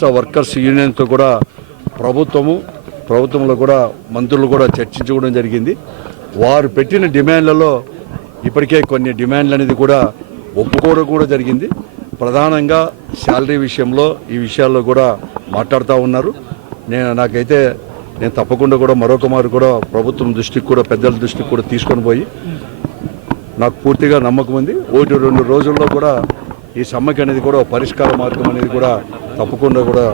రాష్ట్ర వర్కర్స్ యూనియన్తో కూడా ప్రభుత్వంలో కూడా మంత్రులు కూడా చర్చించుకోవడం జరిగింది. వారు పెట్టిన డిమాండ్లలో ఇప్పటికే కొన్ని డిమాండ్లు అనేది కూడా ఒప్పుకోవడం కూడా జరిగింది. ప్రధానంగా శాలరీ విషయంలో ఈ విషయాల్లో కూడా మాట్లాడుతూ ఉన్నారు. నేను తప్పకుండా కూడా మరొక మారు కూడా ప్రభుత్వం దృష్టికి కూడా పెద్దల దృష్టికి కూడా తీసుకొని పోయి నాకు పూర్తిగా నమ్మకం ఉంది 1-2 రోజుల్లో కూడా ఈ సమ్మెకి అనేది కూడా పరిష్కార మార్గం అనేది కూడా తప్పకుండా కూడా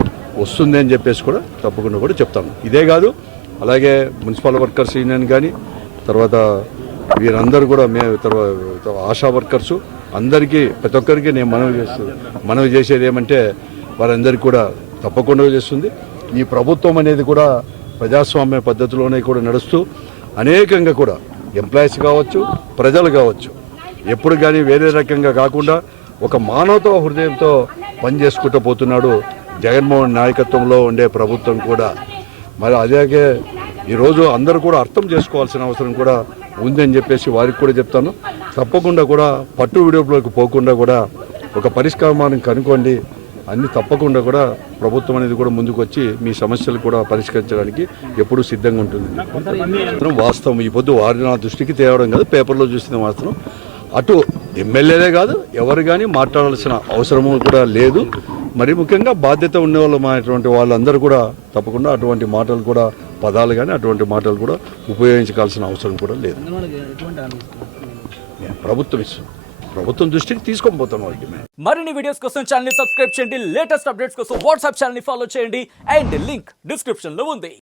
వస్తుంది అని చెప్పేసి కూడా తప్పకుండా కూడా చెప్తాను. ఇదే కాదు, అలాగే మున్సిపల్ వర్కర్స్ యూనియన్ కానీ తర్వాత వీరందరూ కూడా తర్వాత ఆశా వర్కర్సు అందరికీ ప్రతి ఒక్కరికి నేను మనవి చేసేది ఏమంటే వారందరికీ కూడా తప్పకుండా చేస్తుంది. ఈ ప్రభుత్వం అనేది కూడా ప్రజాస్వామ్య పద్ధతిలోనే కూడా నడుస్తూ అనేకంగా కూడా ఎంప్లాయీస్ కావచ్చు, ప్రజలు కావచ్చు, ఎప్పుడు కానీ వేరే రకంగా కాకుండా ఒక మానవతా హృదయంతో పనిచేసుకుంటూ పోతున్నాడు జగన్మోహన్ నాయకత్వంలో ఉండే ప్రభుత్వం కూడా. మరి అలాగే ఈరోజు అందరూ కూడా అర్థం చేసుకోవాల్సిన అవసరం కూడా ఉందని చెప్పేసి వారికి కూడా చెప్తాను. తప్పకుండా కూడా పట్టు విడుపులోకి పోకుండా కూడా ఒక పరిష్కారం కనుక్కోండి అన్ని తప్పకుండా కూడా ప్రభుత్వం అనేది కూడా ముందుకు వచ్చి మీ సమస్యలు కూడా పరిష్కరించడానికి ఎప్పుడూ సిద్ధంగా ఉంటుంది. వాస్తవం ఈ పొద్దు వారి నా దృష్టికి తేవడం కాదు, పేపర్లో చూసిన వాస్తవం. అటు ఎమ్మెల్యేలే కాదు ఎవరు కానీ మాట్లాడాల్సిన అవసరము కూడా లేదు. మరి ముఖ్యంగా బాధ్యత ఉండేవాళ్ళమైనటువంటి వాళ్ళందరూ కూడా తప్పకుండా అటువంటి మాటలు కూడా పదాలు కానీ అటువంటి మాటలు కూడా ఉపయోగించాల్సిన అవసరం కూడా లేదు. ప్రభుత్వం దృష్టికి తీసుకొని పోతాం వారికి. మరిన్ని వీడియోస్ కోసం ఛానల్ ని సబ్స్క్రైబ్ చేయండి, లేటెస్ట్ అప్డేట్స్ కోసం వాట్సాప్ ఛానల్ ని ఫాలో చేయండి అండ్ లింక్ డిస్క్రిప్షన్ లో ఉంది.